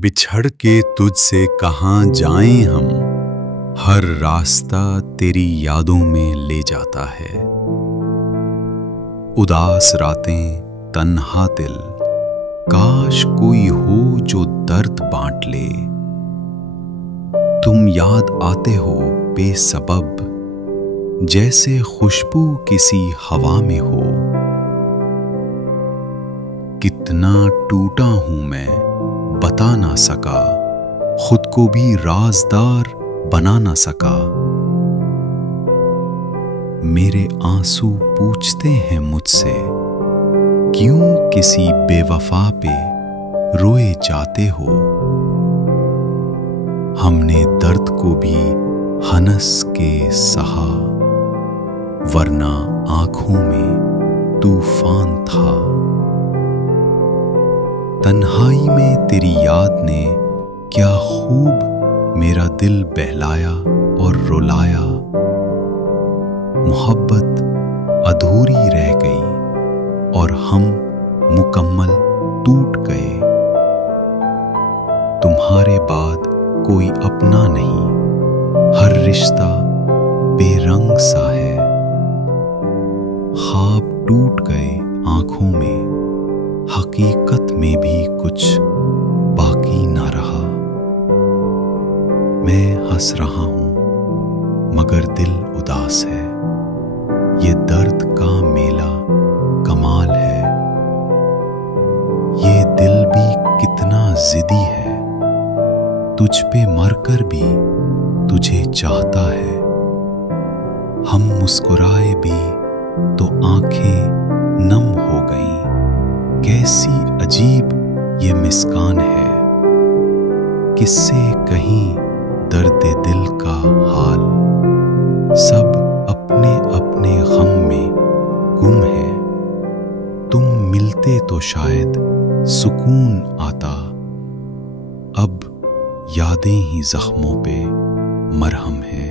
बिछड़ के तुझसे कहाँ जाएं हम, हर रास्ता तेरी यादों में ले जाता है। उदास रातें, तन्हा दिल, काश कोई हो जो दर्द बांट ले। तुम याद आते हो बेसबब, जैसे खुशबू किसी हवा में हो। कितना टूटा हूं मैं बता ना सका, खुद को भी राज़दार बना ना सका। मेरे आंसू पूछते हैं मुझसे, क्यों किसी बेवफा पे रोए जाते हो। हमने दर्द को भी हंस के सहा, वरना आंखों में तूफान था। तन्हाई में तेरी याद ने क्या खूब मेरा दिल बहलाया और रुलाया। मोहब्बत अधूरी रह गई और हम मुकम्मल टूट गए। तुम्हारे बाद कोई अपना नहीं, हर रिश्ता बेरंग सा है। ख्वाब टूट गए आंखों में, हकीकत में भी कुछ बाकी ना रहा। मैं हंस रहा हूं मगर दिल उदास है, ये दर्द का मेला कमाल है। ये दिल भी कितना जिद्दी है, तुझ पे मरकर भी तुझे चाहता है। हम मुस्कुराए भी तो आंखें नम हो गईं। कैसी अजीब ये मुस्कान है, किससे कहीं दर्द दिल का हाल। सब अपने अपने गम में गुम है, तुम मिलते तो शायद सुकून आता। अब यादें ही जख्मों पे मरहम है।